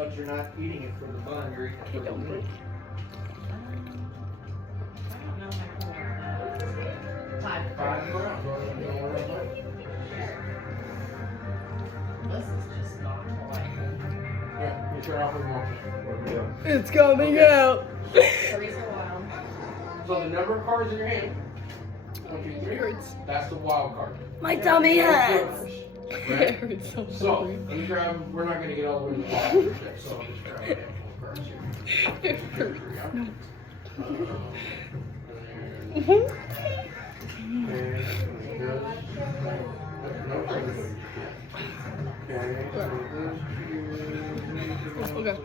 But you're not eating it for the bun, you're eating it for the meat. Five. 5 rounds. This is just not delightful. Yeah, you turn off the remote. It's coming out. Three's a while. So the number of cards in your hand, 1, 2, 3, that's the wild card. My tummy hurts. Right? It hurts so So, let me grab, we're not going to get all the way to the bottom of the deck, so I'll just grab a handful of cards here. It hurts. Okay.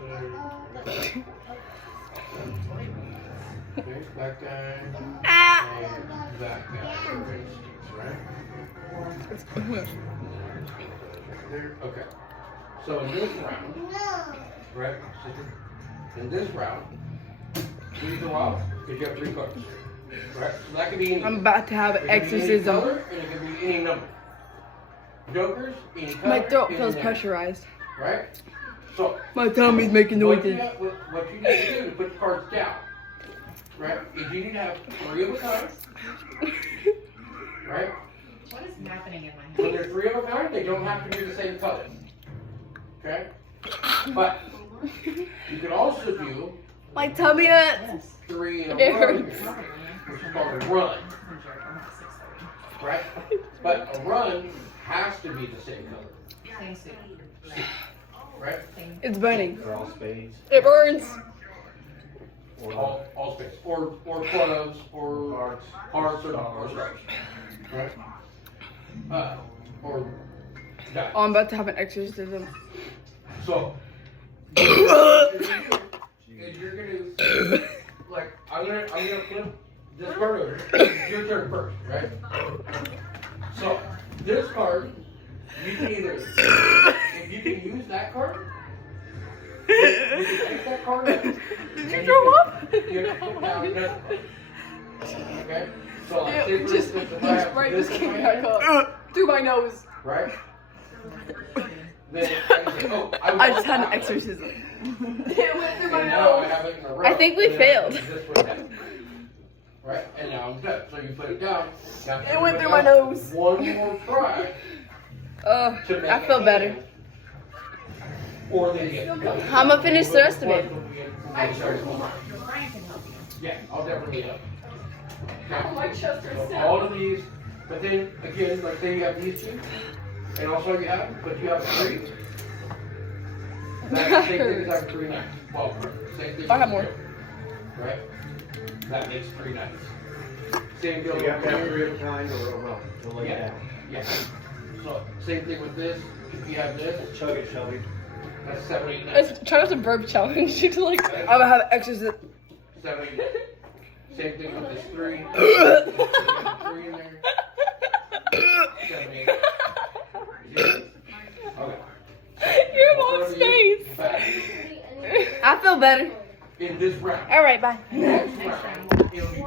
Okay, that guy, Ah. and that guy, for instance, right? There, okay. So in this round, right? In this round, these are wild because you have 3 cards, right? So that could be any. I'm about to have It can be any exorcism. color, and it can be any number. Jokers, any color. My throat any feels number, pressurized. Right? So My tummy's making what noises. what you need to do is put the cards down. Right? Is you need to have 3 of a kind. Right? What is happening in my head? When they're 3 of a kind, they don't have to be the same color. Okay? But you can also do My tummy hurts. 3 in a It row, hurts. which is called a run. Right? But a run has to be the same color. Same suit. Right? It's burning. They're all spades. It burns. All space. Or clubs, or hearts, or stripes. Right? Or dice. Oh, I'm about to have an exorcism. So, is you're gonna like I'm gonna flip this card over. It's your turn first, right? So this card, you can either if you can use that card, you can take that card. Did you throw up? You have to put down another card. Okay? So like, say, for Just, instance, if I just have right, this just in came my back hand, up. Through my nose. right? Then I say, oh, I just had an exorcism. It went through my And now I nose. have it in a row. I think we And then failed. this way down. Right? And now I'm done. So you put it down. Now It you went put through my down nose. One more try. To make I feel it better. even, or then get I'm gonna finish the rest of it. Brian can help you. Yeah, I'll definitely help. Now, My chest so hurts now. all of these, but then again, like say you have these 2, and also you have 3. That same thing is like 3 nights. Well, same thing. I have more. Right? That makes 3 nights. Same deal. You have to have 3 of a kind or a rum to lay Yeah. down. Yeah. So same thing with this. If you have this, Chug it, Shelby. that's 7, 8 nights. Let's try not to burp challenge. Like, I'm gonna have an exorcism. 7, 8 nights. Same thing with this 3. 3 in there. 7, 8. Okay. Your mom's face. I feel better. In this round. All right, bye. Next round, it'll be